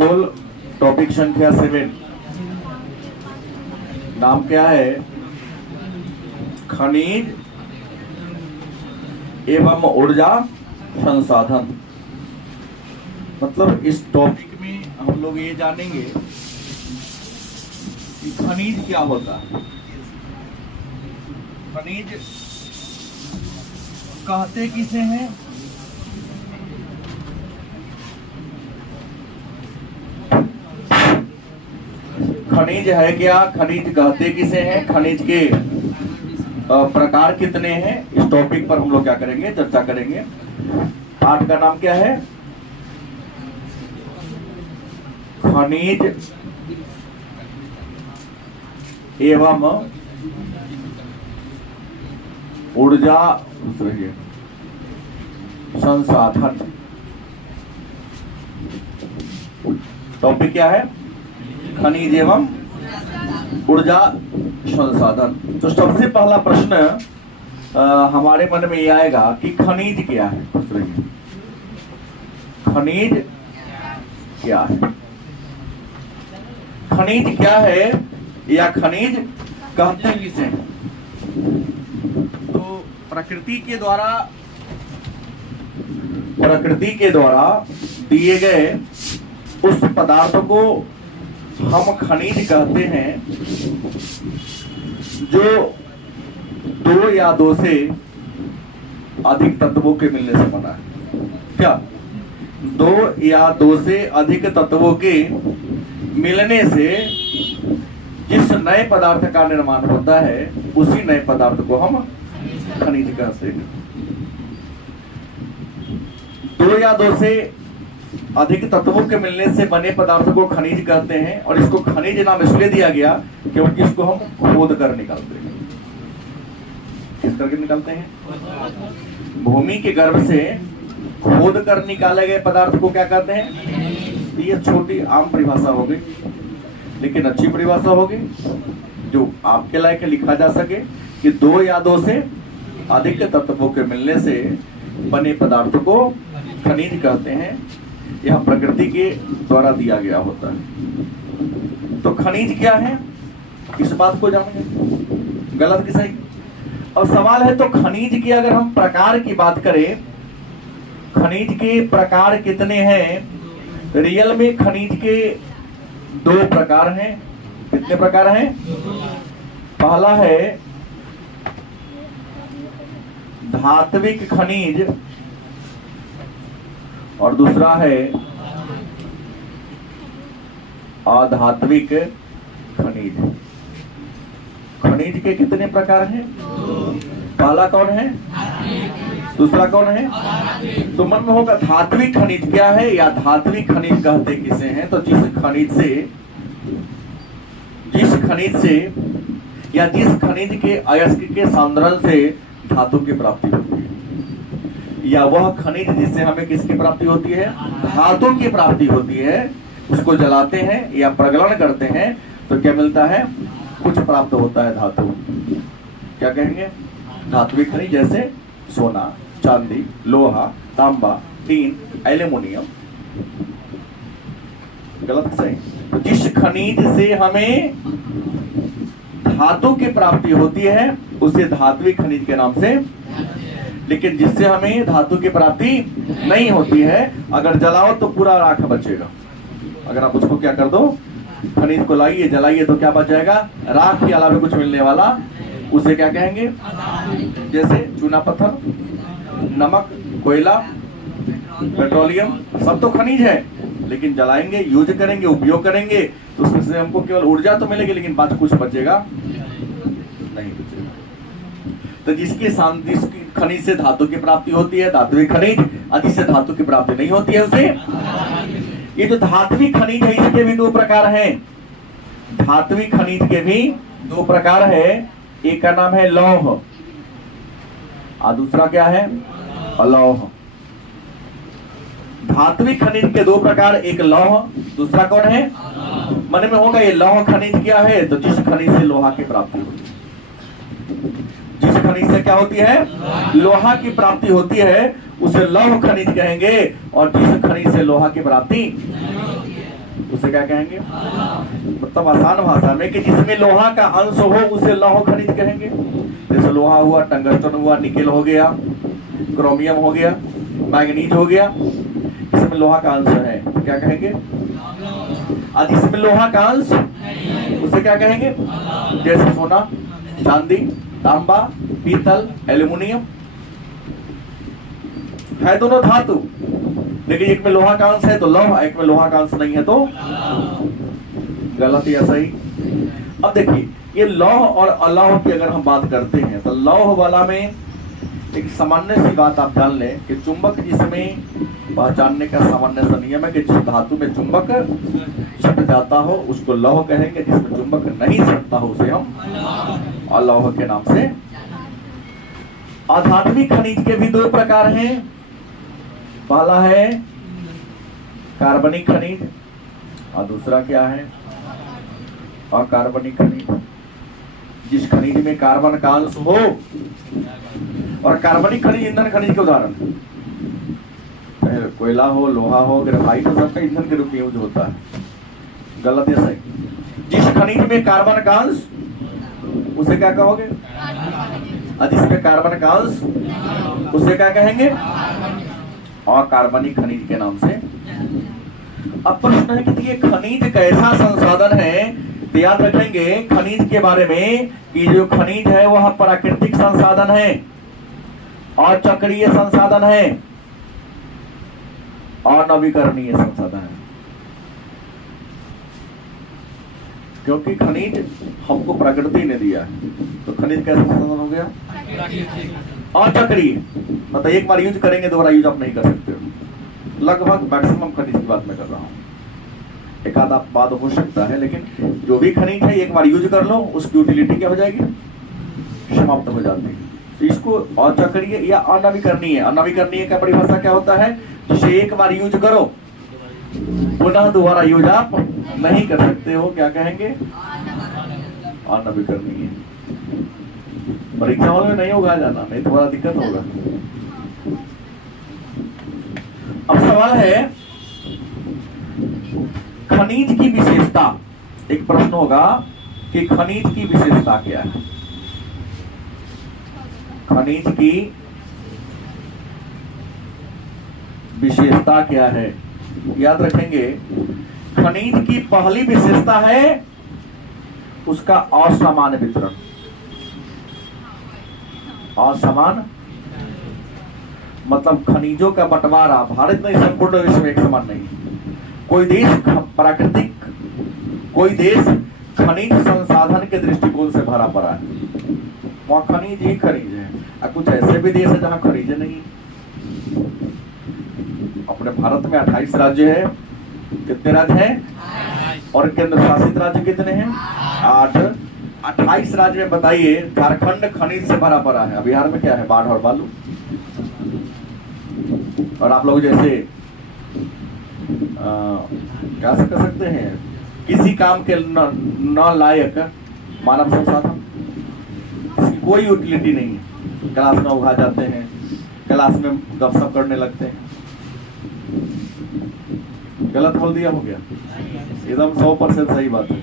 भूगोल टॉपिक संख्या 7। नाम क्या है? खनिज एवं ऊर्जा संसाधन। मतलब इस टॉपिक में हम लोग ये जानेंगे कि खनिज क्या होता है। खनिज कहते किसे हैं? खनिज है क्या? खनिज कहते किसे हैं? खनिज के प्रकार कितने हैं? इस टॉपिक पर हम लोग क्या करेंगे? चर्चा करेंगे। पाठ का नाम क्या है? खनिज एवं ऊर्जा संसाधन। टॉपिक क्या है? खनिज एवं ऊर्जा संसाधन। तो सबसे पहला प्रश्न हमारे मन में ये आएगा कि खनिज क्या है? खनिज क्या है? खनिज क्या है या खनिज कहते किसे हैं? तो प्रकृति के द्वारा दिए गए उस पदार्थ को हम खनिज कहते हैं जो दो या दो से अधिक तत्वों के मिलने से बना है। क्या? दो या दो से अधिक तत्वों के मिलने से जिस नए पदार्थ का निर्माण होता है उसी नए पदार्थ को हम खनिज कहते हैं। दो या दो से अधिक तत्वों के मिलने से बने पदार्थ को खनिज कहते हैं और इसको खनिज नाम इसलिए दिया गया क्योंकि इसको हम खोद कर निकालते हैं। किस करके निकालते हैं? भूमि के गर्भ से खोद कर निकाले गए पदार्थ को क्या कहते हैं? ये छोटी आम परिभाषा हो गई, लेकिन अच्छी परिभाषा होगी जो आपके लायक लिखा जा सके कि दो या दो से अधिक तत्वों के मिलने से बने पदार्थ को खनिज कहते हैं। यह प्रकृति के द्वारा दिया गया होता है। तो खनिज क्या है, इस बात को जानेंगे, गलत कि सही। अब सवाल है तो खनिज के अगर हम प्रकार की बात करें, खनिज के प्रकार कितने हैं? रियल में खनिज के दो प्रकार हैं। कितने प्रकार हैं? पहला है धात्विक खनिज और दूसरा है अधात्विक खनिज। खनिज के कितने प्रकार हैं? पहला कौन है? दूसरा कौन है? तो मन में होगा धात्विक खनिज क्या है या धात्विक खनिज कहते किसे हैं? तो जिस खनिज के अयस्क के सांद्रण से धातु की प्राप्ति होती है, या वह खनिज जिससे हमें किसकी प्राप्ति होती है? धातु की प्राप्ति होती है, उसको जलाते हैं या प्रज्वलन करते हैं तो क्या मिलता है? कुछ प्राप्त होता है धातु। क्या कहेंगे? धात्विक खनिज जैसे सोना, चांदी, लोहा, तांबा, टीन, एल्युमिनियम। गलत सही? तो जिस खनिज से हमें धातु की प्राप्ति होती है उसे धात्विक खनिज के नाम से, लेकिन जिससे हमें धातु की प्राप्ति नहीं होती है अगर जलाओ तो पूरा राख बचेगा। अगर आप उसको क्या कर दो, खनिज को लाइए जलाइए तो क्या बच जाएगा? राख के अलावा कुछ मिलने वाला, उसे क्या कहेंगे? जैसे चूना पत्थर, नमक, कोयला, पेट्रोलियम, सब तो खनिज है, लेकिन जलाएंगे, यूज करेंगे, उपयोग करेंगे तो उसमें से हमको केवल ऊर्जा तो मिलेगी लेकिन बाद कुछ बचेगा नहीं बचेगा। तो जिसकी खनिज से धातु की प्राप्ति होती है धात्विक खनिज, और जिससे धातु की प्राप्ति नहीं होती है उसे। ये जो धात्विक खनिज है इसके भी दो प्रकार हैं। धात्विक खनिज के भी दो प्रकार है। एक का नाम है लौह और दूसरा क्या है? अलौह। धात्विक खनिज के दो प्रकार, एक लौह, दूसरा कौन है? मन में होगा ये लौह खनिज क्या है? तो जिस खनिज से लोहा की प्राप्ति होती है, जिस खनिज से क्या होती है? लोहा की प्राप्ति होती है, उसे लौह खनिज कहेंगे। और जिस खनिज से लोहा की प्राप्ति उसे क्या कहेंगे? मतलब आसान भाषा में कि जिसमें लोहा का अंश हो उसे लौह खनिज कहेंगे। जैसे लोहा हुआ, टंगस्टन हुआ, निकेल हो गया, क्रोमियम हो गया, मैग्नीज हो गया, इसमें लोहा का अंश है तो क्या कहेंगे? और इसमें लोहा का अंश उसे क्या कहेंगे? जैसे सोना, चांदी, तांबा, पीतल, एल्यूमिनियम है दोनों धातु, लेकिन एक में लोहा का अंश है तो लौह, एक में लोहा का अंश नहीं है तो गलत या सही। अब देखिए ये लौह और अलौह की अगर हम बात करते हैं तो लौह वाला में एक सामान्य सी बात आप जान लें कि चुंबक जिसमें पहचानने का सामान्य सा नियम है कि जिस धातु में चुंबक सट जाता हो उसको लौह कहेंगे, जिसमें चुंबक नहीं सटता हो उसे हम अलौह के नाम से। अधात्विक खनिज के भी दो प्रकार हैं। पहला है कार्बनिक खनिज और दूसरा क्या है? अकार्बनिक खनिज। जिस खनिज में कार्बन का अंश हो, और कार्बनिक खनिज ईंधन खनिज के उदाहरण, कोयला हो, लोहा हो, ग्रेफाइट हो, सबका ईंधन के रूप में यूज होता है। गलत या सही? जिस खनिज में कार्बन का अंश उसे क्या कहोगे? और जिसमें कार्बन का अंश उसे क्या कहेंगे? अकार्बनिक खनिज के नाम से। अब प्रश्न है कि ये खनिज कैसा संसाधन है? तो याद रखेंगे खनिज के बारे में कि जो खनिज है वह प्राकृतिक संसाधन है और चक्रीय संसाधन है और नवीकरणीय संसाधन है। क्योंकि खनिज हमको प्रकृति ने दिया है तो खनिज कैसा संसाधन हो गया? और चक्रीय, मतलब एक बार यूज करेंगे दोबारा यूज आप नहीं कर सकते हो। लगभग मैक्सिमम खनिज की बात मैं कर रहा हूँ, एक आधा बात हो सकता है, लेकिन जो भी खनिज है एक बार यूज कर लो उसकी यूटिलिटी क्या हो जाएगी? समाप्त हो जाती है। तो इसको अचक्रीय या अनवीकरणीय, अनवीकरणीय का परिभाषा क्या होता है? जिसे एक बार यूज करो पुनः दोबारा यूज आप नहीं कर सकते हो, क्या कहेंगे? अनवीकरणीय। परीक्षा में नहीं होगा जाना, नहीं तो बड़ा दिक्कत होगा। अब सवाल है खनिज की विशेषता। एक प्रश्न होगा कि खनिज की विशेषता क्या है? खनिज की विशेषता क्या है? याद रखेंगे खनिज की पहली विशेषता है उसका असमान वितरण। असमान मतलब खनिजों का बंटवारा भारत में संपूर्ण विश्व में एक समान नहीं। कोई देश प्राकृतिक, कोई देश खनिज संसाधन के दृष्टिकोण से भरा पड़ा है, वहां खनिज ही खनिज है। और कुछ ऐसे भी देश है जहां खनिज नहीं। अपने भारत में 28 राज्य है। कितने राज्य हैं? और केंद्र शासित राज्य कितने हैं? 8। 28 राज्य में बताइए झारखंड खनिज से भरा पड़ा है, बिहार में क्या है? बाढ़ और बालू। और आप लोग जैसे क्या कर सकते हैं, किसी काम के न लायक मानव संसाधन, इसकी कोई यूटिलिटी नहीं है। क्लास में उगा जाते हैं, क्लास में गपशप करने लगते हैं। गलत बोल दिया हो गया? एकदम 100% सही बात है।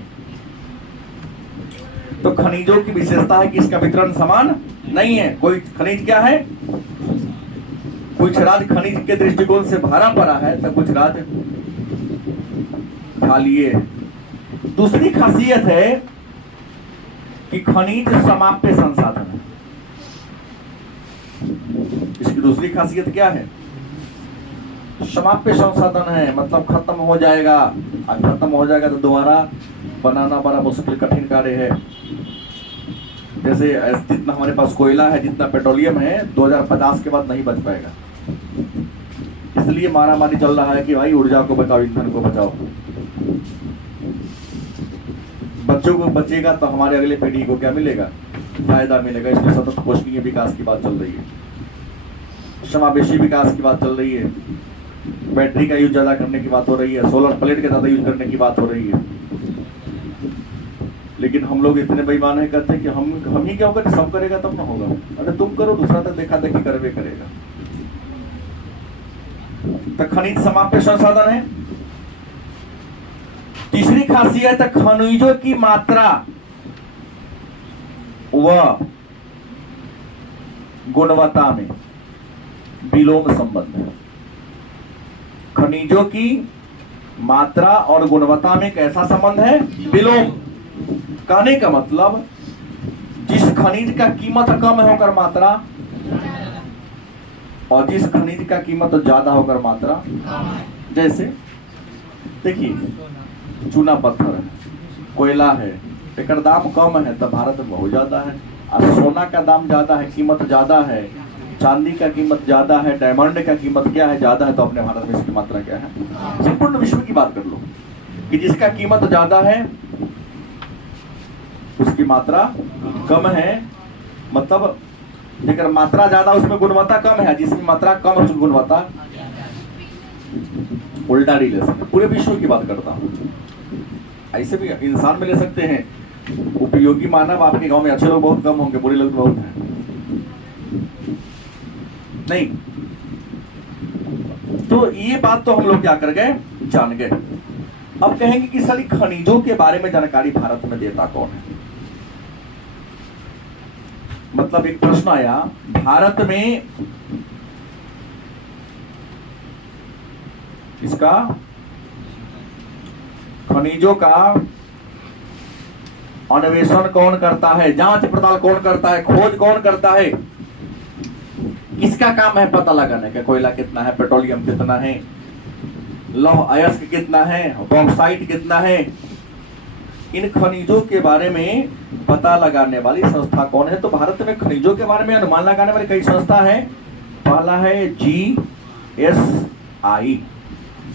तो खनिजों की विशेषता है कि इसका वितरण समान नहीं है। कोई खनिज क्या है? कुछ राज्य खनिज के दृष्टिकोण से भरा पड़ा है तो कुछ राज्य खाली है। दूसरी खासियत है कि खनिज समाप्य संसाधन है। इसकी दूसरी खासियत क्या है? समाप्य संसाधन है, मतलब खत्म हो जाएगा। अब खत्म हो जाएगा तो दोबारा बनाना बड़ा मुश्किल कठिन कार्य है। जैसे जितना हमारे पास कोयला है, जितना पेट्रोलियम है, 2050 के बाद नहीं बच पाएगा। इसलिए मारामारी चल रहा है कि भाई ऊर्जा को बचाओ, ईंधन को बचाओ। बच्चों को बचेगा तो हमारे अगले पीढ़ी को क्या मिलेगा? फायदा मिलेगा। इसलिए सतत पोषणीय विकास की बात चल रही है, समावेशी विकास की बात चल रही है, बैटरी का यूज ज्यादा करने की बात हो रही है, सोलर प्लेट के ज्यादा यूज करने की बात हो रही है। लेकिन हम लोग इतने बेईमान है, कहते हैं कि हम ही क्या होगा, सब करेगा तब ना होगा। अरे तुम करो, दूसरा तक देखा देखी करवे करेगा। तो खनिज समाप्य संसाधन है। तीसरी खासियत है खनिजों की मात्रा व गुणवत्ता में विलोम संबंध है। खनिजों की मात्रा और गुणवत्ता में कैसा संबंध है? विलोम। कहने का मतलब जिस खनिज का कीमत कम होकर मात्रा, और जिस खनिज का कीमत ज्यादा होकर मात्रा, जैसे देखिए चूना पत्थर है, कोयला है, एक दाम कम है तो भारत में बहुत ज्यादा है। और सोना का दाम ज्यादा है, कीमत ज्यादा है, चांदी का कीमत ज्यादा है, डायमंड का कीमत क्या है? ज्यादा है। तो अपने भारत में इसकी मात्रा क्या है? संपूर्ण विश्व की बात कर लो कि जिसका कीमत ज्यादा है उसकी मात्रा कम है, मतलब लेकिन मात्रा ज्यादा उसमें गुणवत्ता कम है, जिसकी मात्रा कम है उसकी गुणवत्ता उल्टा रिलेशन है। पूरे विश्व की बात करता हूं। ऐसे भी इंसान में ले सकते हैं, उपयोगी मानव आपके गांव में अच्छे लोग बहुत कम होंगे, बुरे लोग बहुत हैं, नहीं? तो ये बात तो हम लोग क्या कर गए, जान गए। अब कहेंगे कि सारी खनिजों के बारे में जानकारी भारत में देता कौन है? मतलब एक प्रश्न आया, भारत में इसका खनिजों का अन्वेषण कौन करता है, जांच पड़ताल कौन करता है, खोज कौन करता है? किसका काम है पता लगाने का? कोयला कितना है, पेट्रोलियम कितना है, लौह अयस्क कितना है, बॉक्साइट कितना है? इन खनिजों के बारे में पता लगाने वाली संस्था कौन है? तो भारत में खनिजों के बारे में अनुमान लगाने वाली कई संस्था है। पहला है GSI।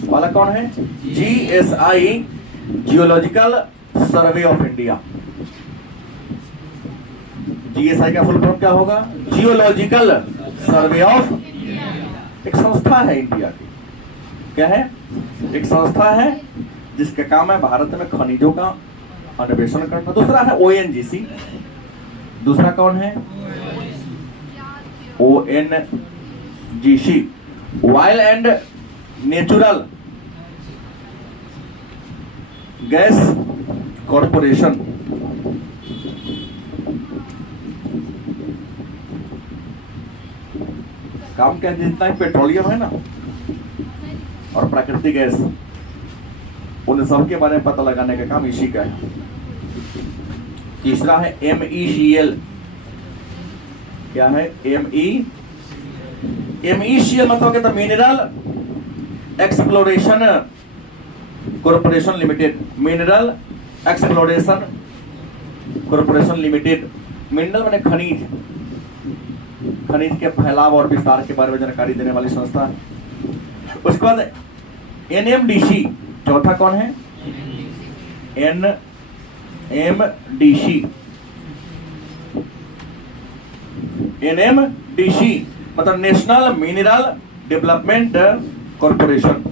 वाला कौन है? GSI, geological survey of India. GSI का फुल फॉर्म क्या होगा? जियोलॉजिकल सर्वे ऑफ, एक संस्था है इंडिया की। क्या है? एक संस्था है जिसका काम है भारत में खनिजों का अन्वेषण करना। दूसरा है ONGC। दूसरा कौन है? ONGC, oil and natural gas corporation. काम क्या है? जितना ही पेट्रोलियम है ना और प्राकृतिक गैस, उन सब के बारे में पता लगाने का काम इसी का है। तीसरा है MECL। क्या है? MECL मतलब क्या? Mineral exploration corporation limited. Mineral exploration corporation limited. Mineral माने खनिज, खनिज के फैलाव और विस्तार के बारे में जानकारी देने वाली संस्था। उसके बाद NMDC। चौथा कौन है? NMDC। NMDC मतलब national mineral development corporation.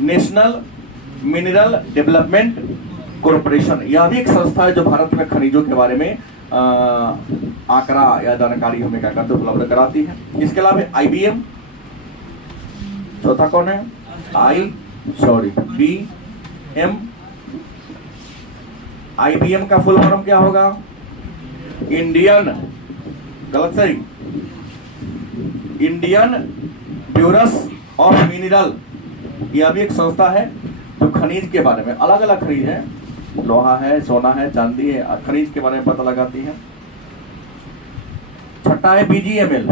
National mineral development corporation, यह भी एक संस्था है जो भारत में खनिजों के बारे में आंकड़ा या जानकारी हमें क्या करते उपलब्ध कराती है। इसके अलावा IBM। चौथा कौन है? BM। IBM का फुल फॉर्म क्या होगा? इंडियन, गलत सही, इंडियन ब्यूरस ऑफ मिनरल। यह भी एक संस्था है जो खनिज के बारे में, अलग अलग खनिज है, लोहा है, सोना है, चांदी है, खनिज के बारे में पता लगाती है। छठा है BGML।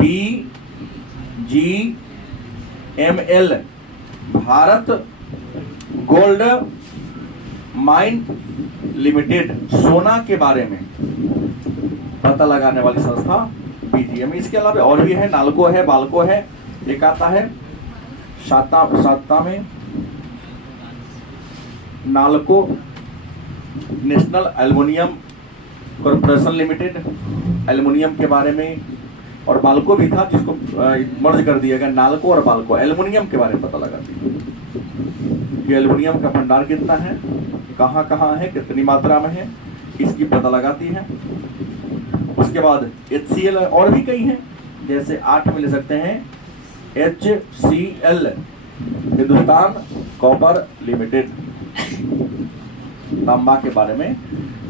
BGML Bharat gold mine limited. सोना के बारे में पता लगाने वाली संस्था BGM। इसके अलावा और भी है, नालको है, बाल्को है। एक आता है साता में NALCO national aluminium corporation limited, aluminium के बारे में। और बाल्को भी था जिसको मर्ज कर दिया गया, नालको और बाल्को एल्युमिनियम के बारे में पता लगाती है कि एल्युमिनियम का भंडार कितना है, कहाँ कहाँ है, कितनी मात्रा में है, इसकी पता लगाती है। उसके बाद HCL और भी कई हैं, जैसे 8 में ले सकते हैं HCL, हिंदुस्तान कॉपर लिमिटेड। तांबा के बारे में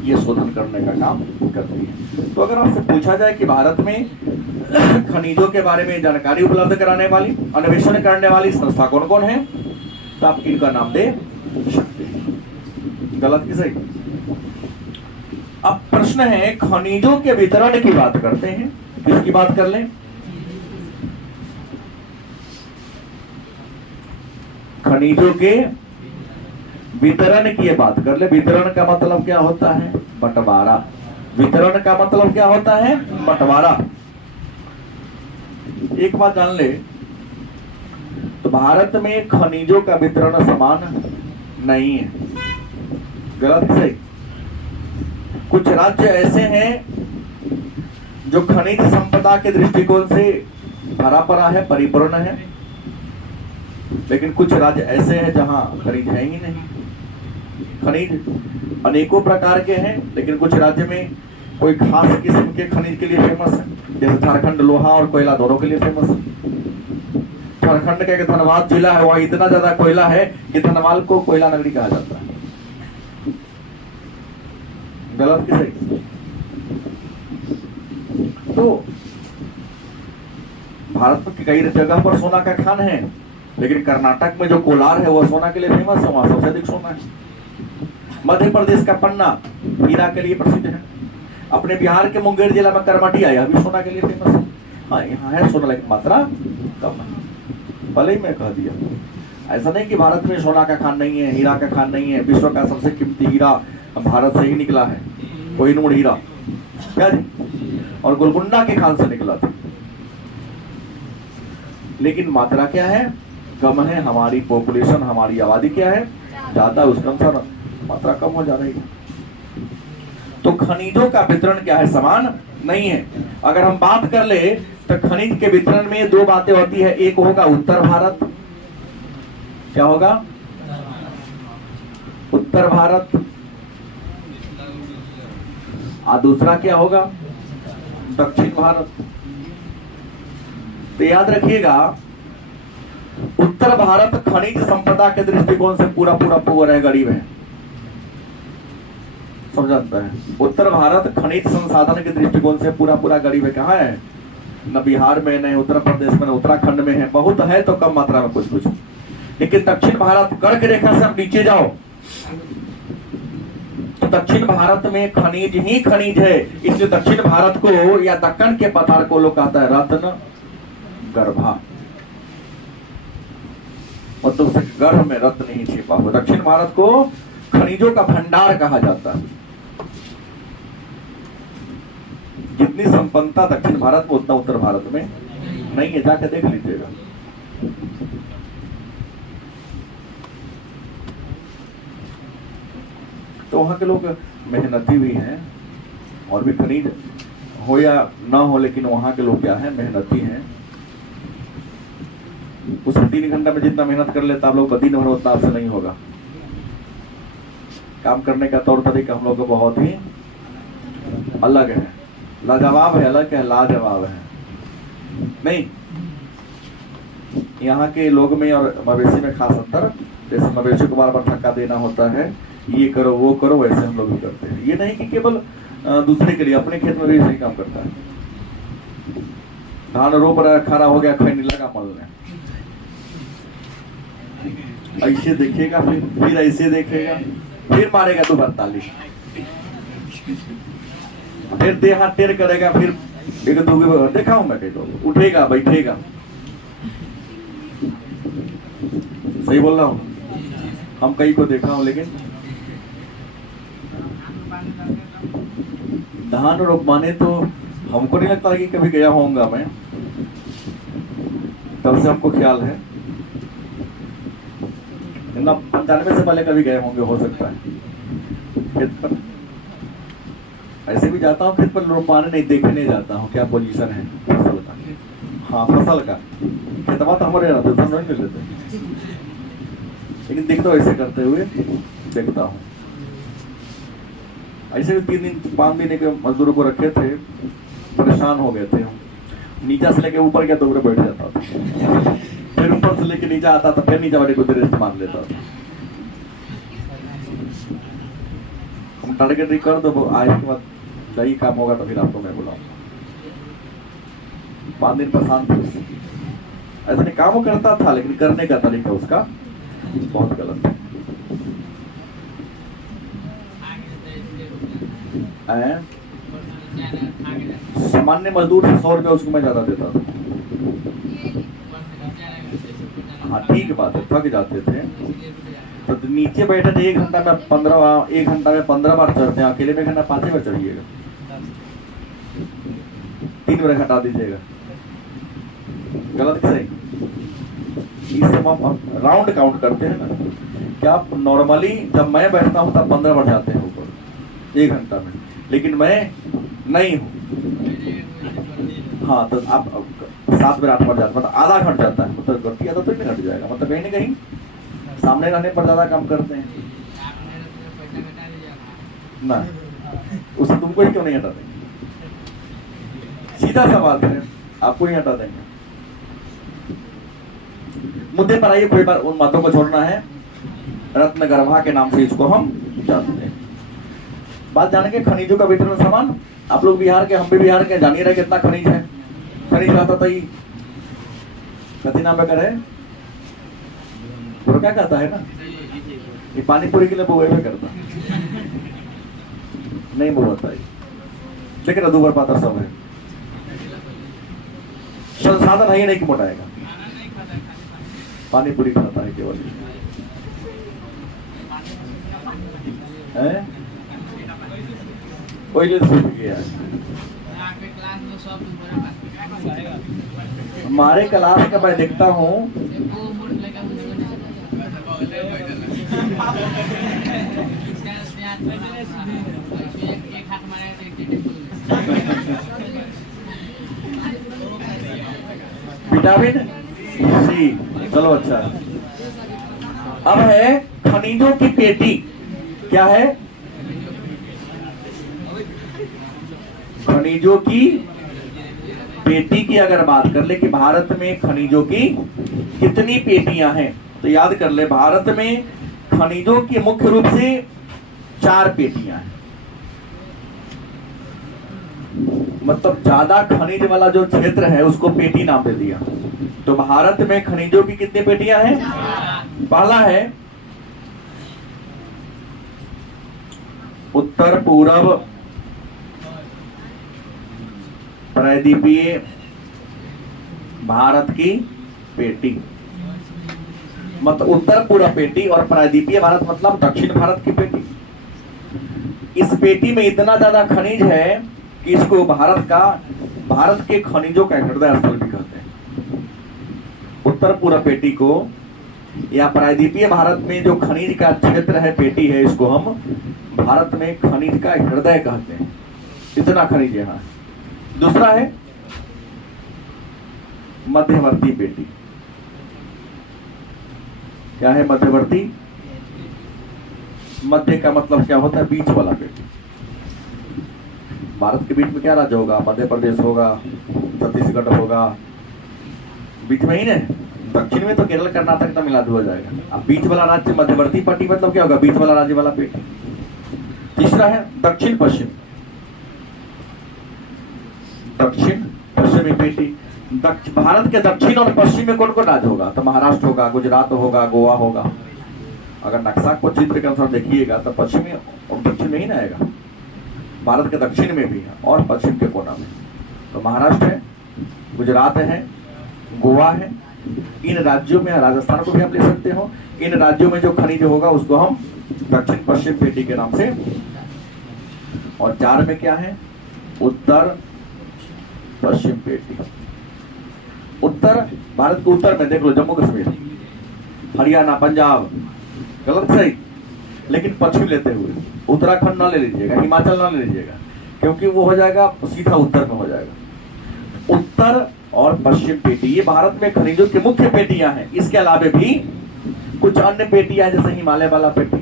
ये शोधन करने का काम करती है। तो अगर आपसे पूछा जाए कि भारत में खनिजों के बारे में जानकारी उपलब्ध कराने वाली, अन्वेषण करने वाली संस्था कौन कौन है, तो आप इनका नाम दे सकते हैं। गलत कि सही? अब प्रश्न है, खनिजों के वितरण की बात करते हैं। किसकी बात कर लें? खनिजों के वितरण की बात कर ले। वितरण का मतलब क्या होता है? बंटवारा। वितरण का मतलब क्या होता है? बंटवारा। एक बात जान ले, तो भारत में खनिजों का वितरण समान नहीं है। गलत सही? कुछ राज्य ऐसे हैं जो खनिज संपदा के दृष्टिकोण से भरा पड़ा है, परिपूर्ण है, लेकिन कुछ राज्य ऐसे हैं जहां खनिज है ही नहीं। खनिज अनेकों प्रकार के हैं, लेकिन कुछ राज्य में कोई खास किस्म के खनिज के लिए फेमस है। जैसे झारखंड लोहा और कोयला दोनों के लिए फेमस है। झारखंड का एक धनबाद जिला है, वहां इतना ज्यादा कोयला है कि धनबाद को कोयला नगरी कहा जाता है। गलत कि सही? तो भारत में कई जगह पर सोना का खान है, लेकिन कर्नाटक में जो कोलार है वो सोना के लिए फेमस है, वहां सबसे अधिक सोना है। मध्य प्रदेश का पन्ना हीरा के लिए प्रसिद्ध है। अपने बिहार के मुंगेर जिला में करमाटी आया, अभी सोना के लिए फेमस है। हाँ, यहाँ है सोना, लेकिन मात्रा कम है। भले ही मैं कह दिया, ऐसा नहीं कि भारत में सोना का खान नहीं है, हीरा का खान नहीं है। विश्व का सबसे कीमती हीरा भारत से ही निकला है, कोहिनूर हीरा, क्या जी, और गोलकुंडा के खान से निकला था। लेकिन मात्रा क्या है? कम है। हमारी पॉपुलेशन, हमारी आबादी क्या है? ज्यादा, उसके अनुसार मात्रा कम हो जा रही है। तो खनिजों का वितरण क्या है? समान नहीं है। अगर हम बात कर ले तो खनिज के वितरण में दो बातें होती है। एक होगा उत्तर भारत, क्या होगा? उत्तर भारत। और दूसरा क्या होगा? दक्षिण भारत। तो याद रखिएगा, उत्तर भारत खनिज संपदा के दृष्टिकोण से पूरा पूरा पुअर है, गरीब है, समझता है। उत्तर भारत खनिज संसाधन के दृष्टिकोण से पूरा पूरा गरीब है। कहाँ है? न बिहार में, न उत्तर प्रदेश में, न उत्तराखंड में है। बहुत है तो कम मात्रा में कुछ कुछ। लेकिन दक्षिण भारत, कर्क रेखा से आप नीचे जाओ तो दक्षिण भारत में खनिज ही खनिज है। इसलिए दक्षिण भारत को या दक्कन के पठार को लोग कहता है रत्न गर्भा, मतलब उसके गर्भ में रत्न ही छिपा हुआ। दक्षिण भारत को खनिजों का भंडार कहा जाता है। जितनी संपन्नता दक्षिण भारत में, उतना उत्तर भारत में नहीं है। जाके देख लीजिएगा। तो वहां के लोग मेहनती भी हैं, और भी खनिज हो या ना हो, लेकिन वहां के लोग क्या है? मेहनती हैं। उस 3 घंटा में जितना मेहनत कर लेता आप लोग का दिन भर, उतना आपसे नहीं होगा। काम करने का तौर तरीका हम लोग का बहुत ही अलग है, लाजवाब है, अलग है, लाजवाब है। नहीं, यहाँ के लोग में और मवेशी में खास अंतर। जैसे मवेशी को बार बार धक्का देना होता है, ये करो वो करो, वैसे हम लोग भी करते हैं। ये नहीं कि केवल दूसरे के लिए, अपने खेत में भी यही काम करता है। धान रोप रहा, खड़ा हो गया, खैनी लगा मलने, ऐसे देखिएगा, फिर ऐसे देखेगा, फिर मारेगा 2 बार ताली, फिर देह हाथ टेढ़ करेगा, फिर एक दो देखा हूं मैं कई लोग, उठेगा बैठेगा। सही बोल रहा हूं? हम कई को देखा हूं। लेकिन धान रोपवाने तो हमको नहीं लगता कि कभी गया होऊंगा मैं, तब से हमको ख्याल है। 95 से पहले कभी गए होंगे, हो सकता है। खेत पर ऐसे भी जाता हूँ, खेत पर रोपवाने नहीं, देखने जाता हूँ क्या पोजीशन है फसल का। हाँ, फसल का खेतवा तो हमारे रहते, तो नहीं लेते, लेकिन देखता हूँ ऐसे करते हुए देखता हूँ। ऐसे भी 3 दिन 5 दिन के मजदूरों को रखे थे, परेशान हो गए थे हम। नीचा से लेके ऊपर गया तो ऊपर बैठ जाता था, फिर ऊपर से लेके नीचा आता था, फिर नीचा वाले को रेस्ट मान लेता था। तुम टारगेट कर दो, आज के बाद सही काम होगा तो फिर आपको मैं बुलाऊंगा। 5 दिन परेशान थे उससे, ऐसा नहीं काम वो करता था लेकिन करने का तरीका उसका बहुत गलत है। सामान्य मजदूर से 100 रुपया उसको मैं ज्यादा देता था। हाँ ठीक बात है, थक जाते थे तो नीचे बैठे थे 1 घंटा में 15 बार चढ़ते हैं, अकेले में घंटा 5 बार चढ़िएगा, 3 बार घटा दीजिएगा, गलत सही। इससे हम राउंड काउंट करते हैं ना, क्या आप नॉर्मली जब मैं बैठता हूँ तब 15 बार जाते हैं ऊपर 1 घंटा में, लेकिन मैं नहीं हूँ। हाँ तो आप 7 बार 8 बार जाते, मतलब आधा घट जाता है, मतलब गलती आधा तो नहीं घट जाएगा, मतलब कहीं ना कहीं सामने रहने पर ज्यादा काम करते हैं ना, उसे तुमको ही क्यों नहीं हटा देंगे? सीधा सा बात है, आपको ही हटा देंगे। मुद्दे पर आइए, कोई बार उन मतों को छोड़ना है। रत्न गर्भा के नाम से इसको हम जानते हैं। बात जानेंगे खनिजों का वितरण समान। आप लोग बिहार के, हम भी बिहार के, जानिए रहे कितना खनिज है। खनिज रहता था कथी नाम है करे वो क्या कहता है ना, ये पानी पूरी के लिए वो वही करता नहीं वो होता है, लेकिन अधूबर पाता सब है, संसाधन है ही नहीं कि मोटाएगा, पानी पूरी खाता है केवल पहले सूख गया। हमारे क्लास का मैं देखता हूँ विटामिन सी, चलो अच्छा। अब है खनिजों की पेटी, क्या है? खनिजों की पेटी की अगर बात कर ले कि भारत में खनिजों की कितनी पेटियां हैं, तो याद कर ले भारत में खनिजों की मुख्य रूप से 4 पेटियां हैं। मतलब ज्यादा खनिज वाला जो क्षेत्र है उसको पेटी नाम दे दिया। तो भारत में खनिजों की कितनी पेटियां हैं? पहला है उत्तर पूर्व प्रायद्वीपीय भारत की पेटी, मतलब उत्तर पूर्व पेटी, और प्रायद्वीपीय भारत मतलब दक्षिण भारत की पेटी। इस पेटी में इतना ज्यादा खनिज है कि इसको भारत के खनिजों का हृदय स्थल भी कहते हैं। उत्तर पूर्व पेटी को या प्रायद्वीपीय भारत में जो खनिज का क्षेत्र है, पेटी है, इसको हम भारत में खनिज का हृदय कहते हैं। इतना खनिज यहाँ। दूसरा है मध्यवर्ती पेटी। क्या है मध्यवर्ती? मध्य का मतलब क्या होता है? बीच वाला पेटी। भारत के बीच में क्या राज्य होगा? मध्य प्रदेश होगा, छत्तीसगढ़ होगा, बीच में ही नहीं। दक्षिण में तो केरल कर्नाटक का मिला हो जाएगा। अब बीच वाला राज्य मध्यवर्ती पेटी मतलब क्या होगा? बीच वाला राज्य वाला पेटी। तीसरा है दक्षिण पश्चिम, दक्षिण पश्चिमी पेटी। भारत के दक्षिण और पश्चिम में कौन कौन राज्य होगा? तो महाराष्ट्र होगा, गुजरात होगा, गोवा होगा। अगर नक्शा को चित्र के अनुसार देखिएगा तो पश्चिमी और दक्षिण में ही ना आएगा। भारत के दक्षिण में भी है और पश्चिम के कोना में। तो महाराष्ट्र है, गुजरात है, गोवा है। इन राज्यों में, राजस्थान को भी आप ले सकते हो, इन राज्यों में जो खनिज होगा उसको हम दक्षिण पश्चिम पेटी के नाम से। और 4 में क्या है? उत्तर पश्चिम पेटी। उत्तर, भारत के उत्तर में देख लो जम्मू कश्मीर, हरियाणा, पंजाब, गलत सही, लेकिन पश्चिम लेते हुए उत्तराखंड ना ले लीजिएगा, हिमाचल ना ले लीजिएगा, क्योंकि वो हो जाएगा सीधा उत्तर में हो जाएगा। उत्तर और पश्चिम पेटी ये भारत में खनिजों की मुख्य पेटियां हैं। इसके अलावा भी कुछ अन्य पेटियां जैसे हिमालय वाला पेटी,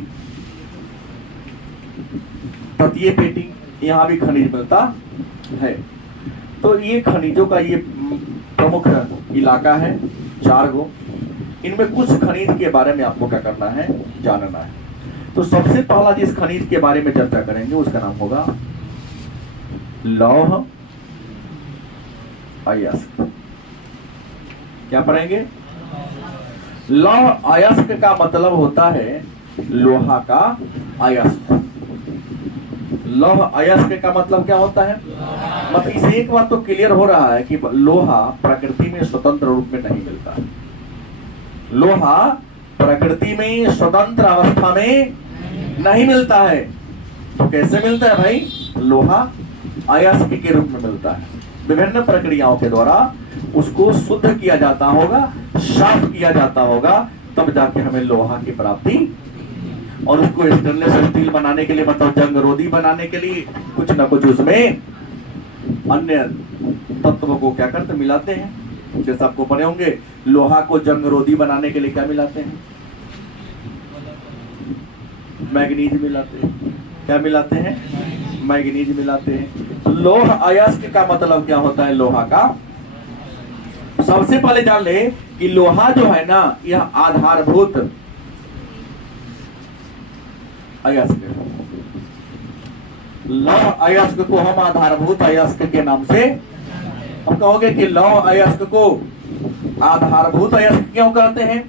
तटीय पेटी, यहाँ भी खनिज मिलता है। तो ये खनिजों का ये प्रमुख इलाका है 4 गो। इनमें कुछ खनिज के बारे में आपको क्या करना है? जानना है। तो सबसे पहला जिस खनिज के बारे में चर्चा करेंगे उसका नाम होगा लौह अयस्क। क्या पढ़ेंगे? लौह अयस्क का मतलब होता है लोहा का अयस्क। लौह अयस्क का मतलब क्या होता है? मतलब इसे एक बात तो क्लियर हो रहा है कि लोहा प्रकृति में स्वतंत्र रूप में नहीं मिलता है। लोहा प्रकृति में स्वतंत्र अवस्था में नहीं मिलता है। तो कैसे मिलता है भाई? लोहा अयस्क के रूप में मिलता है। विभिन्न प्रक्रियाओं के द्वारा उसको शुद्ध किया जाता होगा, साफ किया जाता होगा, तब जाके हमें लोहा की प्राप्ति। और उसको स्टेनलेस स्टील बनाने के लिए, मतलब जंग रोधी बनाने के लिए कुछ ना कुछ उसमें अन्य तत्वों को क्या करते, मिलाते हैं। जैसे आपको पढ़े होंगे, लोहा को जंग रोधी बनाने के लिए क्या मिलाते हैं? मैग्नीज मिलाते हैं। क्या मिलाते हैं? मैग्नीज मिलाते हैं। तो लोह अयस्क का मतलब क्या होता है? लोहा का। सबसे पहले जान ले कि लोहा जो है ना, यह आधारभूत अयस्क। लौह अयस्क को हम आधारभूत अयस्क के नाम से हम कहोगे कि लौह अयस्क को आधारभूत अयस्क क्यों कहते हैं?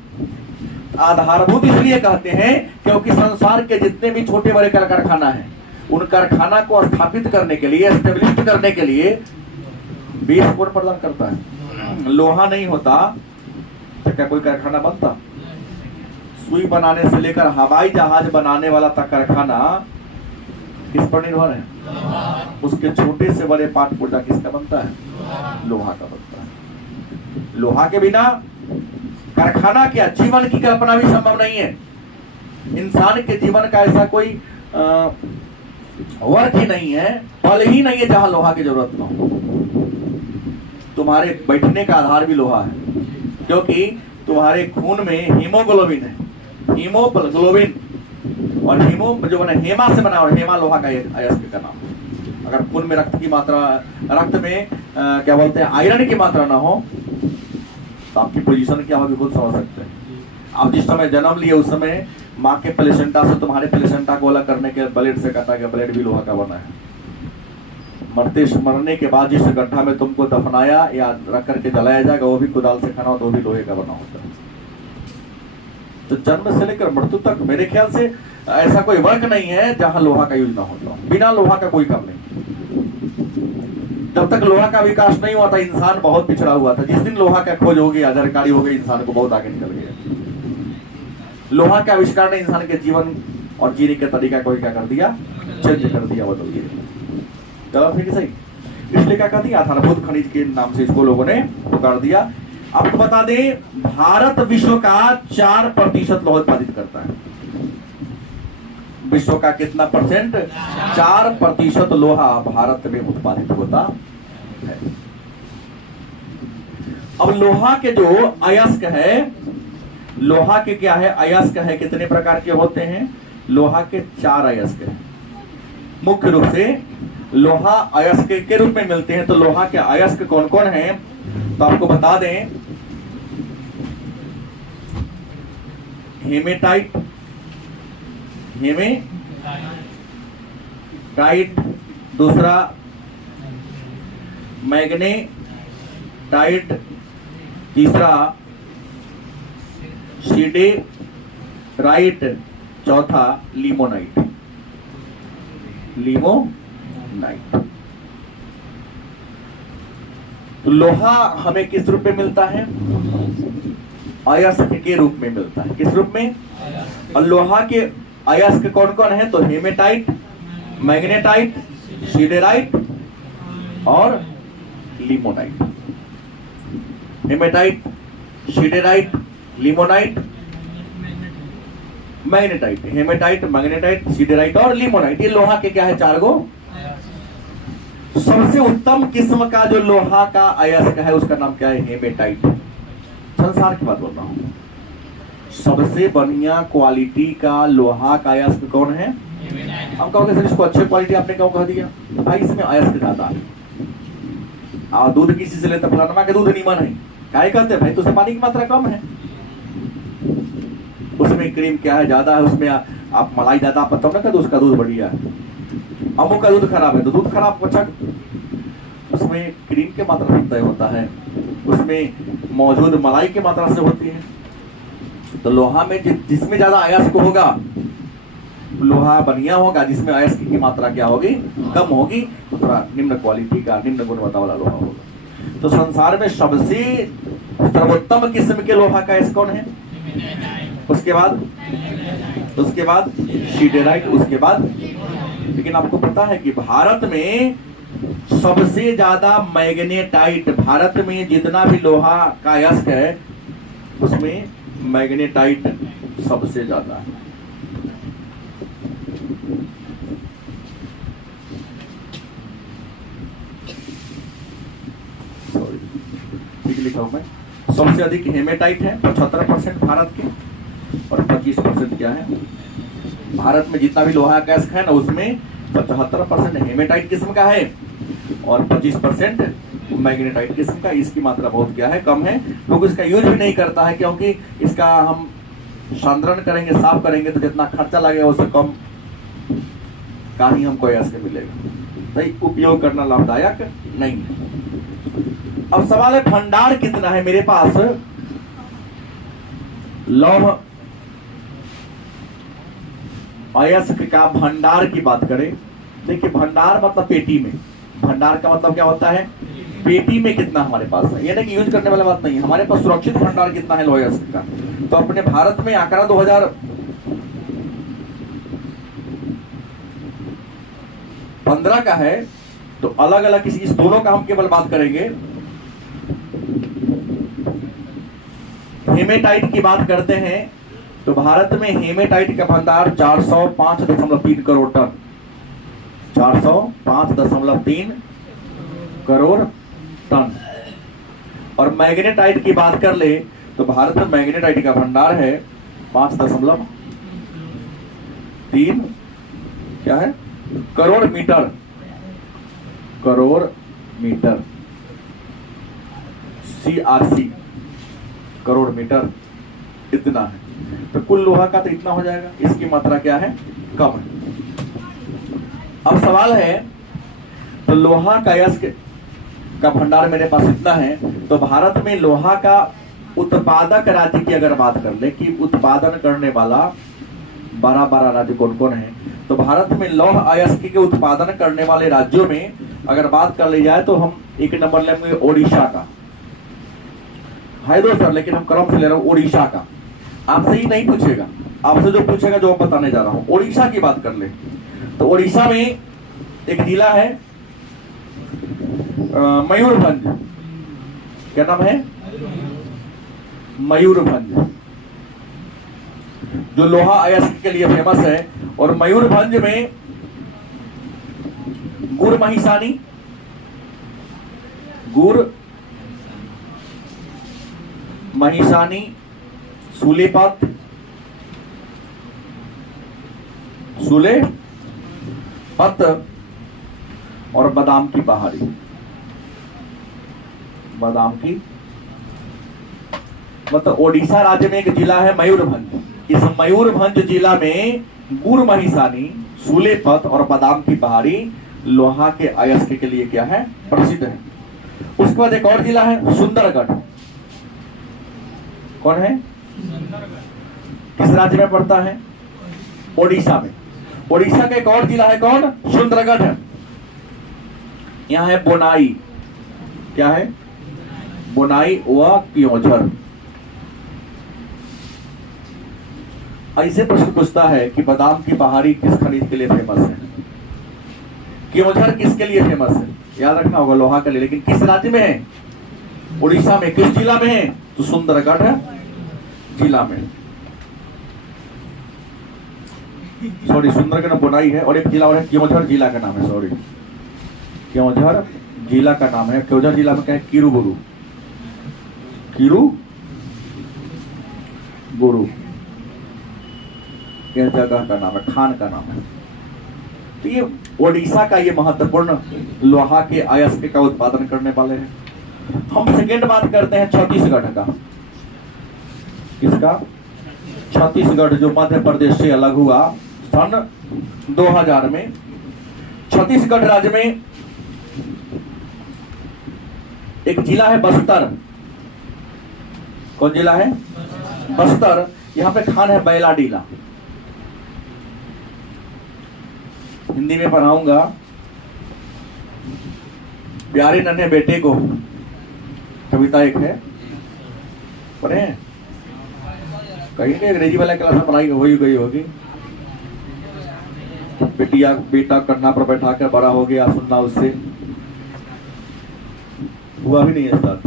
आधारभूत इसलिए कहते हैं क्योंकि संसार के जितने भी छोटे बड़े कारखाना हैं, उन कारखाना को स्थापित करने के लिए, एस्टेब्लिश करने के लिए बेस कौन प्रदान करता है? लोहा नहीं होता तो क्या कोई कारखाना बनता? सुई बनाने से लेकर हवाई जहाज बनाने वाला तक कारखाना किस पर निर्भर है? उसके छोटे से बड़े पार्ट पुर्जा किसका बनता है? लोहा का बनता है। लोहा के बिना कारखाना क्या, जीवन की कल्पना भी संभव नहीं है। इंसान के जीवन का ऐसा कोई वर्क ही नहीं है, पल ही नहीं है जहां लोहा की जरूरत न हो। तुम्हारे बैठने का आधार भी लोहा है, क्योंकि तुम्हारे खून में हीमोग्लोबिन है। हीमोग्लोबिन और हीमो जो है हेमा से बना, और हेमा लोहा का अयस्क का नाम है। अगर खून में रक्त की मात्रा, रक्त में क्या बोलते हैं, आयरन की मात्रा ना हो तो आपकी पोजीशन क्या होगी खुद समझ सकते हैं। आप जिस समय जन्म लिए उस समय माँ के प्लेसेंटा से तुम्हारे प्लेसेंटा को अलग करने के ब्लेड से काटा गया, ब्लेड भी लोहा का बना है। मरने के बाद जिस गड्ढा में तुमको दफनाया या रख करके जलाया जाएगा, वो भी कुदाल से खाना हो तो वो भी लोहे का बना होता है। तो जन्म से लेकर मृत्यु तक मेरे ख्याल से ऐसा कोई वर्क नहीं है जहां लोहा का यूज ना होता। बिना लोहा का कोई काम नहीं। जब तक लोहा का विकास नहीं हुआ था, इंसान बहुत पिछड़ा हुआ था। जिस दिन लोहा का खोज हो गया, जानकारी हो गई, इंसान को बहुत आगे निकल गया। लोहा का आविष्कार ने इंसान के जीवन और जीने के तरीका को क्या कर दिया? चेंज कर दिया, बदल दिया। चलो फिर सही। इसलिए क्या कहती है? आधारभूत खनिज के नाम से इसको लोगों ने पुकार दिया। आपको बता दें, भारत विश्व का 4% लोहा उत्पादित करता है। विश्व का कितना परसेंट? 4% लोहा भारत में उत्पादित होता है। अब लोहा के जो अयस्क है, लोहा के क्या है? अयस्क है। कितने प्रकार के होते हैं? लोहा के 4 अयस्क हैं। मुख्य रूप से लोहा अयस्क के रूप में मिलते हैं। तो लोहा के अयस्क कौन कौन हैं? तो आपको बता दें, हेमेटाइट, हेमेटाइट, दूसरा मैग्नेटाइट, तीसरा सिडेराइट, चौथा लिमोनाइट। तो लोहा हमें किस रूप में मिलता है? अयस्क के रूप में मिलता है। किस रूप में? और लोहा के अयस्क कौन कौन है? तो हेमेटाइट, मैग्नेटाइट, सिडेराइट और limonite. Hematite, siderite, limonite, magnetite. Hematite, magnetite, siderite और लिमोनाइट, ये लोहा के क्या है? 4 गो। सबसे उत्तम किस्म का जो लोहा का अयस्क है उसका नाम क्या है? हेमेटाइट। संसार की बात बोल रहा हूं। सबसे बढ़िया क्वालिटी का लोहा का अयस्क कौन है? हम कहोगे सर इसको अच्छी क्वालिटी आपने क्यों कह दिया? भाई इसमें अयस्क ज्यादा है। और दूध किसी से लेते फलानमा के दूध नीमन है, क्या कहते हैं भाई? तो उसमें पानी की मात्रा कम है, उसमें क्रीम क्या है ज्यादा है, उसमें आप मलाई ज्यादा आप बताओ ना कि उसका दूध बढ़िया है, अमुक का दूध खराब है तो दूध खराब बचा, उसमें क्रीम की मात्रा से तय होता है, उसमें मौजूद मलाई की मात्रा से होती है। तो लोहा में जिसमें ज्यादा अयस्क होगा लोहा बढ़िया होगा, जिसमें अयस्क की मात्रा क्या होगी, कम होगी, तो थोड़ा निम्न क्वालिटी का निम्न गुणवत्ता वाला लोहा होगा। तो संसार में सबसे सर्वोत्तम किस्म के लोहा का अयस्क कौन है? उसके बाद सीडेराइट, उसके बाद। लेकिन आपको पता है कि भारत में सबसे ज्यादा मैग्नेटाइट, भारत में जितना भी लोहा का अयस्क है उसमें मैग्नेटाइट सबसे ज्यादा है। ठीक लिखा हूं मैं। सबसे अधिक हेमेटाइट है 75% भारत के, और 25% क्या है? भारत में जितना भी लोहा का अयस्क है ना उसमें 75% हेमेटाइट किस्म का है और 25% मैग्नेटाइट किस्म का। इसकी मात्रा बहुत क्या है, कम है। लोग इसका यूज भी नहीं करता है, क्योंकि इसका हम संद्रण करेंगे, साफ करेंगे तो जितना खर्चा लगेगा उससे कम का ही हमको अयस्क मिलेगा, तो उपयोग करना लाभदायक नहीं है। अब सवाल है भंडार कितना है मेरे पास? लौह अयस्क का भंडार की बात करें, देखिए भंडार मतलब पेटी में, भंडार का मतलब क्या होता है? पेटी में कितना हमारे पास है, ये नहीं कि यूज करने वाली बात नहीं है। हमारे पास सुरक्षित भंडार कितना है लोह अयस्क का? तो अपने भारत में आंकड़ा 2015 का है, तो अलग अलग इस दोनों का हम केवल बात करेंगे। हेमेटाइट की बात करते हैं तो भारत में हेमेटाइट का भंडार 405.3 करोड़ टन, 405.3 करोड़ टन। और मैग्नेटाइट की बात कर ले तो भारत में मैग्नेटाइट का भंडार है 5.3 क्या है crore metre, crore metre, CRC crore metre, इतना है। तो कुल लोहा का तो इतना हो जाएगा, इसकी मात्रा क्या है, कम है। अब सवाल है तो लोहा का अयस्क का भंडार मेरे पास इतना है, तो भारत में लोहा का उत्पादक राज्य की अगर बात कर ले कि उत्पादन करने वाला 12 राज्य कौन कौन है, तो भारत में लौह अयस्क के उत्पादन करने वाले राज्यों में अगर बात कर ली जाए तो हम एक नंबर लेंगे ओडिशा का है दोस्तों, लेकिन हम क्रम से ले रहे हैं ओडिशा का। आपसे ही नहीं पूछेगा, आपसे जो पूछेगा जो बताने जा रहा हूं। ओडिशा की बात कर ले तो ओडिशा में एक जिला है मयूरभंज, क्या नाम है, मयूरभंज, जो लोहा अयस्क के लिए फेमस है। और मयूरभंज में गुड़ महिसानी, गुड़ महिसानी, सूलेपत, सूलेपत और बादाम की पहाड़ी, बादाम की, मतलब ओडिशा राज्य में एक जिला है मयूरभंज। इस मयूरभंज जिला में गुड़ महिसानी, सूलेपत और बादाम की पहाड़ी लोहा के अयस्क के लिए क्या है, प्रसिद्ध है। उसके बाद एक और जिला है सुंदरगढ़, कौन है, किस राज्य में पड़ता है, ओडिशा में। ओडिशा का एक और जिला है कौन, सुंदरगढ़ है। यहाँ है बोनाई, क्या है, बोनाई व क्योंझर। ऐसे प्रश्न पूछता है कि बादाम की पहाड़ी किस खनिज के लिए फेमस है, क्योंझर किसके लिए फेमस है, याद रखना होगा, लोहा के लिए। लेकिन किस राज्य में है, उड़ीसा में। किस जिला में है, तो सुंदरगढ़ जिला में, सॉरी सुंदरगढ़ बोनाई है। और एक जिला और है क्योंझर जिला का नाम है, सॉरी क्योंझर जिला का नाम है। क्योंझर जिला में क्या है, किरुबुरु, किरुबुरु यह जगह का नाम है, खान का नाम है। तो ये ओडिशा का ये महत्वपूर्ण लोहा के अयस्क का उत्पादन करने वाले हैं। हम सेकेंड बात करते हैं छत्तीसगढ़ का, किसका, छत्तीसगढ़ जो मध्य प्रदेश से अलग हुआ सन 2000 में, छत्तीसगढ़ राज्य में एक जिला है बस्तर। कौन जिला है? बस्तर। यहां पे खान है बैलाडीला। हिंदी में पढ़ाऊंगा। प्यारे नन्हे बेटे को, कविता एक है, पढ़े हैं? कहीं नहीं, अंग्रेजी वाला क्लास में पढ़ाई हो ही गई होगी। बेटा कन्हा पर बैठा कर बड़ा हो गया, सुनना उससे। हुआ भी नहीं है स्टार्ट,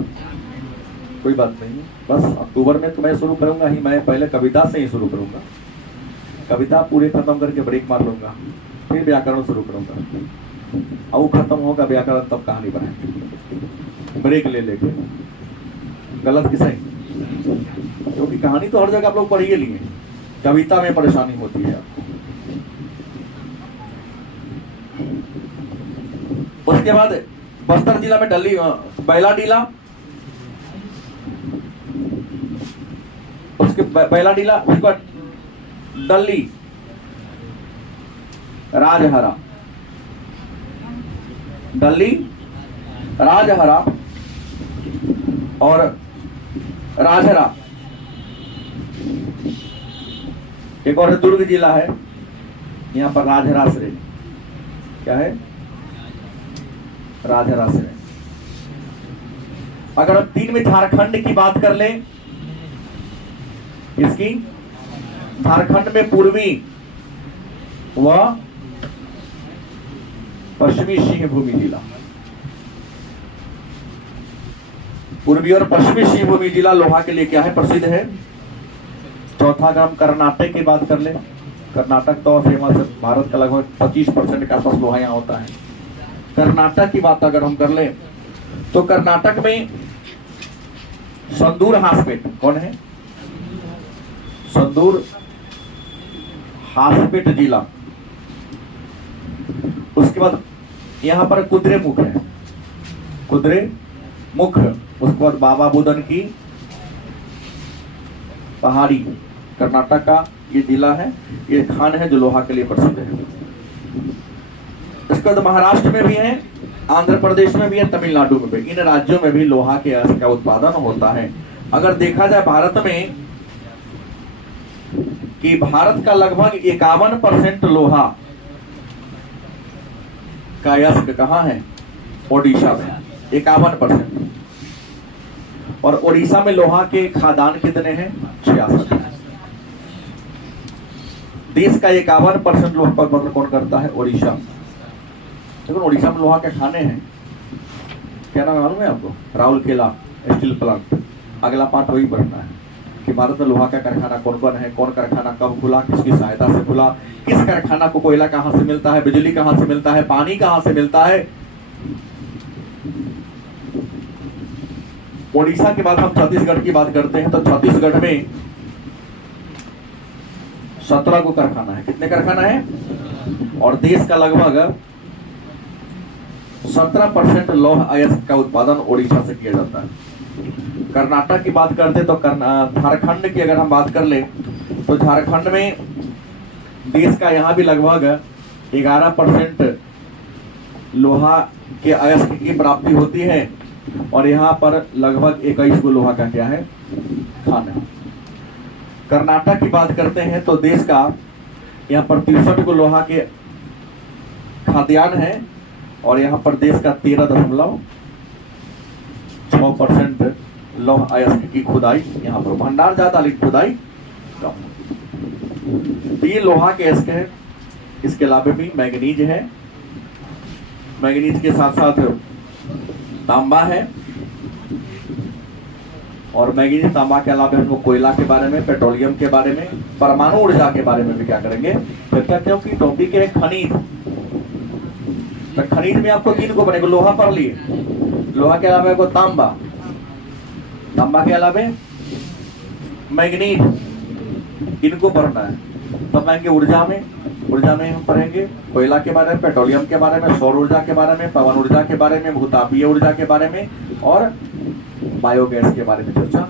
कोई बात नहीं। बस अक्टूबर में तो मैं शुरू करूंगा ही, मैं पहले कविता से ही शुरू करूंगा। कविता पूरे खत्म करके ब्रेक मार लूंगा, फिर व्याकरण शुरू करूंगा। और खत्म होगा व्याकरण, तब कहानी बनाएंगे ब्रेक ले लेके। गलत कि सही? क्योंकि कहानी तो हर जगह आप लोग पढ़ ही लिए, कविता में परेशानी होती है आपको। उसके बाद बस्तर जिला में डल्ली बैलाडीला, उसके बैलाडीला, उसके बाद डल्ली, राजहरा, डल्ली, राजहरा और राजहरा। एक और दुर्ग जिला है, यहां पर राजहरा से क्या है? राजहरा से। अगर हम 3 में झारखंड की बात कर लें, इसकी झारखंड में पूर्वी व पश्चिमी सिंहभूमि जिला, पूर्वी और पश्चिमी सिंहभूमि जिला लोहा के लिए क्या है? प्रसिद्ध है। चौथा अगर हम कर्नाटक की बात कर ले, कर्नाटक तो फेमस है, भारत का लगभग 25% के आसपास लोहा यहाँ होता है। कर्नाटक की बात अगर हम कर ले तो कर्नाटक में संदूर हासपेट, कौन है? संदूर हासपेट जिला। उसके बाद यहां पर कुद्रेमुख है, कुद्रेमुख। उसके बाद बाबा बुदन की पहाड़ी, कर्नाटक का ये जिला है। ये खान है जो लोहा के लिए प्रसिद्ध है। इसके बाद महाराष्ट्र में भी है, आंध्र प्रदेश में भी है, तमिलनाडु में भी। इन राज्यों में भी लोहा के अयस्क का उत्पादन होता है। अगर देखा जाए भारत में कि भारत का लगभग 51% लोहा का अयस्क कहां है? ओडिशा में 51%। और ओडिशा में लोहा के खादान कितने हैं? 66। देश का 51% लोहा उत्पादन कौन करता है? ओडिशा। लेकिन ओडिशा में लोहा के खाने हैं, क्या नाम मालूम है आपको? Rourkela steel plant. अगला पार्ट वही पढ़ना है कि भारत में लोहा का कारखाना कौन कौन है, कौन कारखाना कब खुला, किसकी सहायता से खुला, किस कारखाना को कोयला कहां से मिलता है, बिजली कहां से मिलता है, पानी कहां से मिलता है। ओडिशा के बाद हम छत्तीसगढ़ की बात करते हैं तो छत्तीसगढ़ में 17 को कारखाना है। कितने कारखाना है? और देश का लगभग 17% लौह अयस्क का उत्पादन ओडिशा से किया जाता है। कर्नाटक की बात करते तो झारखंड की अगर हम बात कर ले तो झारखंड में देश का यहाँ भी लगभग 11% लोहा के अयस्क की प्राप्ति होती है। और यहाँ पर लगभग 21 को लोहा का क्या है? खान है। कर्नाटक की बात करते हैं तो देश का यहाँ पर 63 को लोहा के खाद्यान्न है। और यहाँ पर देश का 13.6% लौह अयस्क की खुदाई यहाँ पर। भंडार ज्यादा लेकिन खुदाई कम। तो ये लोहा के अयस्क है। इसके अलावा भी मैंगनीज है, मैंगनीज के साथ साथ तांबा है। और मैंगनीज तांबा के अलावा हम कोयला के बारे में, पेट्रोलियम के बारे में, परमाणु ऊर्जा के बारे में भी क्या करेंगे? चर्चा। क्योंकि टॉपिक है खनिज। तो खनिज में आपको 3 को बनेगा। लोहा पढ़ लिए, लोहा के अलावा को तांबा, तांबा के अलावा मैंगनीज, इनको पढ़ना है। तो पढ़ेंगे ऊर्जा में, ऊर्जा में हम पढ़ेंगे कोयला के बारे में, पेट्रोलियम के बारे में, सौर ऊर्जा के बारे में, पवन ऊर्जा के बारे में, भूतापीय ऊर्जा के बारे में और बायोगैस के बारे में चर्चा